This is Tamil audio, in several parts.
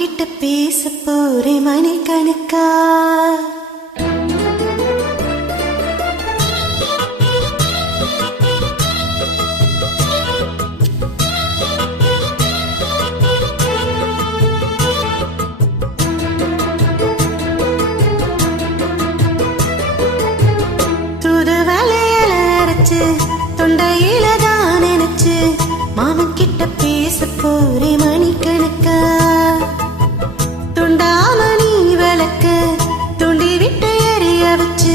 கிட்ட பேச போறே மணிக்கணக்கா. துது வலையல அரைச்சு தொண்டையில தான் நினைச்சு மாமன் கிட்ட பேச போறே மணிக்கணக்கா. துண்டாமணி விளக்க துண்டி விட்டு எரிய வச்சு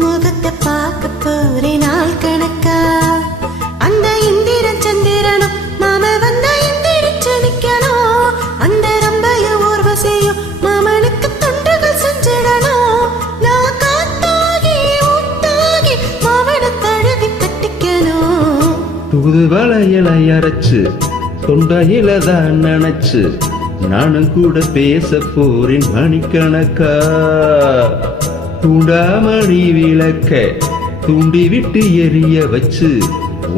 முகத்தை பார்க்க போறே நாள் கணக்கா. அந்த இந்திரன் சந்திரனும் மாம வந்த இந்திரிச்சு நிக்கணும். அந்த ரம்பைய ஊர்வசியும் மாமனுக்கு தொண்டுகள் செஞ்சிடணும். நான் காத்தாகி ஊத்தாகி மாமனை தழுவி கட்டிக்கணும். தூது வளையல அரைச்சு தொண்டையில தான் நினைச்சு நானும் கூட பேச போறேன் மணிக்கணக்கா. தூண்டாமணி விளக்க தூண்டி விட்டு எரிய வச்சு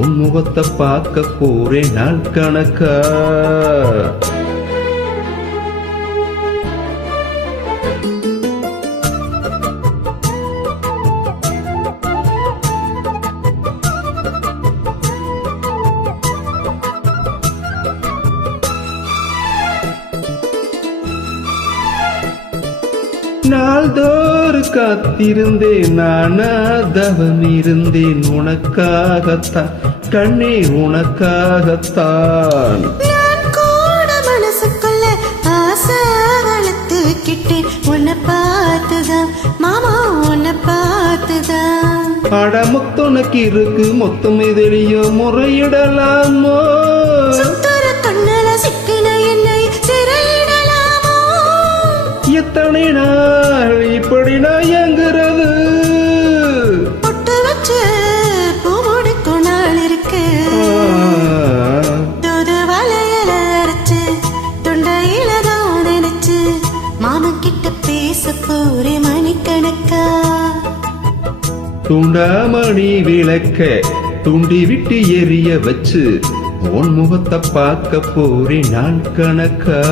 உன் முகத்தை பார்க்க போறேன் நாள் கணக்கா. நாள்தோறு காத்திருந்தேன் நானா தவம் இருந்தேன் உனக்காகத்தான் கண்ணே உனக்காகத்தான். நான் கூட மனசுக்குள்ள ஆசை வளர்த்துக்கிட்டேன் உன்னை பார்த்துதான் மாமா உன்னை பார்த்துதான். அடமுத்துனக்கு இருக்கு மொத்தம் எதிரியோ முறையிடலாமோ. சுத்தர கண்ணல சிக்கின என்னை சிறையிடலாமோ. எத்தனை நாள் இப்படி நான் எங்கிறது. பொட்டு வச்சு பூ முடிக்கும் நாள் இருக்கு. தூது வலையல அரைச்சு தொண்டையில தான் நினைச்சு மாமன் கிட்ட பேச போறே மணிக்கணக்கா. தூண்டாமணி விளக்க தூண்டி விட்டு எரிய வச்சு உன் முகத்தை பார்க்க போறேன் நாள் கணக்கா.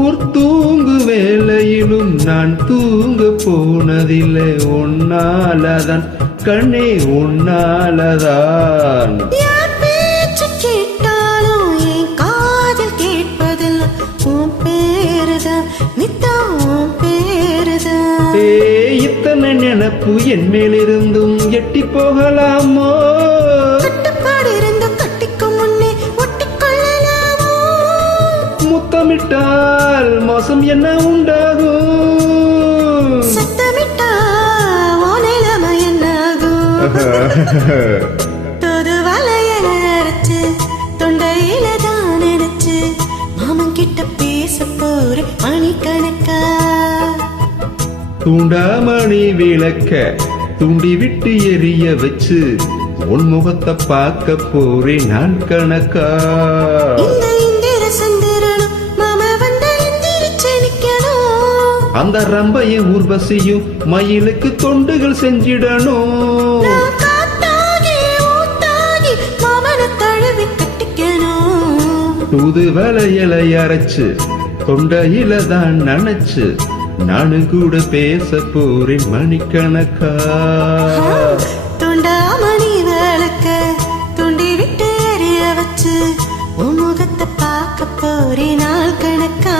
ஊர் தூங்கு வேளையிலும் நான் தூங்க போனதில்லை உன்னாலதான் கண்ணே உன்னாலதான். யார் பேச்சு கேட்டாலும் என் காதில் கேட்பதில்லை உன் பேருதான் நித்தம் உன் பேருதான். இத்தனை நினப்பு என் மேலிருந்தும் எட்டி போகலாமோ. கட்டுப்பாடு இருந்து கட்டிக்கும் முன்னே ஒட்டிக்கொள்ளலாமோ. முத்தமிட்டால் மோசம் என்ன உண்டாகும். சத்தமிட்டா உன் நிலைமை என்னாகும். தூது வலையல அரைச்சு தொண்டையில தான் நினைச்சு மாமன் கிட்ட பேச போறே மணிக்கணக்கா. தூண்டாமணி விளக்க தூண்டி விட்டு எரிய வச்சு உன் முகத்தை பார்க்க போறேன் நாள் கணக்கா. இந்த இந்திர சந்திரனும் மாம வந்த இந்திரிச்சு நிக்கணும். அந்த ரம்பைய ஊர்வசியும் மயிலுக்கு தொண்டுகள் செஞ்சிடணும். நான் காத்தாகி ஊத்தாகி மாமனை தழுவி கட்டிக்கணும். தூது வளையல அரைச்சு தொண்டையில தான் நினைச்சு நானும் கூட பேச போறேன் மணிக்கணக்கா. துண்டாமணி விளக்க துண்டி விட்டு எரிய வச்சு உன் முகத்தை பார்க்க போறே நாள் கணக்கா.